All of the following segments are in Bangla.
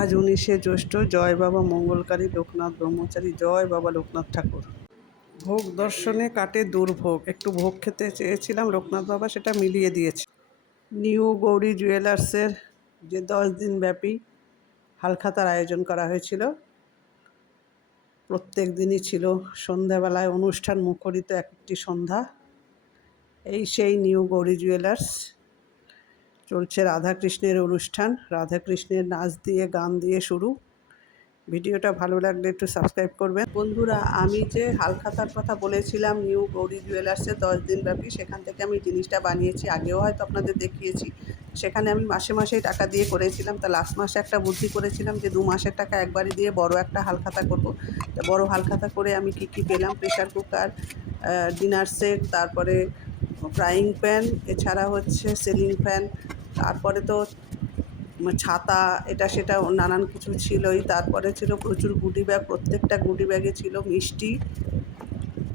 আজ উনিশে জ্যৈষ্ঠ জয় বাবা মঙ্গলকারী লোকনাথ ব্রহ্মচারী, জয় বাবা লোকনাথ ঠাকুর। ভোগ দর্শনে কাটে দুর্ভোগ। একটু ভোগ খেতে চেয়েছিলাম লোকনাথ বাবা, সেটা মিলিয়ে দিয়েছে। নিউ গৌরী জুয়েলার্সের যে দশ দিন ব্যাপী হালখাতার আয়োজন করা হয়েছিল, প্রত্যেক দিনই ছিল সন্ধ্যাবেলায় অনুষ্ঠান মুখরিত একটি সন্ধ্যা। এই সেই নিউ গৌরী জুয়েলার্স চলছে রাধাকৃষ্ণের অনুষ্ঠান। রাধাকৃষ্ণের নাচ দিয়ে, গান দিয়ে শুরু। ভিডিওটা ভালো লাগলে একটু সাবস্ক্রাইব করবেন। বন্ধুরা, আমি যে হালখাতার কথা বলেছিলাম নিউ গৌরী জুয়েলার্সের দশ দিন ব্যাপী, সেখান থেকে আমি জিনিসটা বানিয়েছি। আগেও হয়তো আপনাদের দেখিয়েছি। সেখানে আমি মাসে মাসেই টাকা দিয়ে করেছিলাম। তা লাস্ট মাসে একটা বুদ্ধি করেছিলাম যে, দু মাসের টাকা একবারই দিয়ে বড় একটা হালখাতা করব। তা বড় হালখাতা করে আমি কি কি পেলাম? প্রেশার কুকার ডিনার সেট তারপরে ফ্রাইং প্যান এছাড়া হচ্ছে সিলিং ফ্যান তারপরে তো ছাতা, এটা সেটা নানান কিছু ছিলই। তারপরে ছিল প্রচুর গুডি ব্যাগ, প্রত্যেকটা গুডি ব্যাগে ছিল মিষ্টি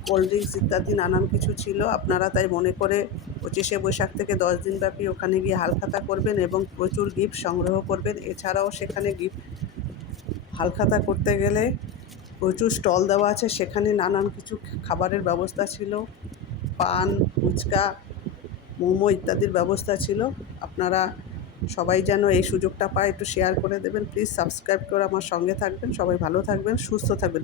কোল্ড ড্রিঙ্কস ইত্যাদি নানান কিছু ছিল। আপনারা তাই মনে করে পঁচিশে বৈশাখ থেকে দশ দিনব্যাপী ওখানে গিয়ে হালখাতা করবেন এবং প্রচুর গিফট সংগ্রহ করবেন। এছাড়াও সেখানে গিফট হালখাতা করতে গেলে প্রচুর স্টল দেওয়া আছে। সেখানে নানান কিছু খাবারের ব্যবস্থা ছিল। পান, ফুচকা মোমো ইত্যাদির ব্যবস্থা ছিল। আপনারা সবাই যেন এই সুযোগটা পায় একটু শেয়ার করে দেবেন। প্লিজ সাবস্ক্রাইব করে আমার সঙ্গে থাকবেন। সবাই ভালো থাকবেন, সুস্থ থাকবেন।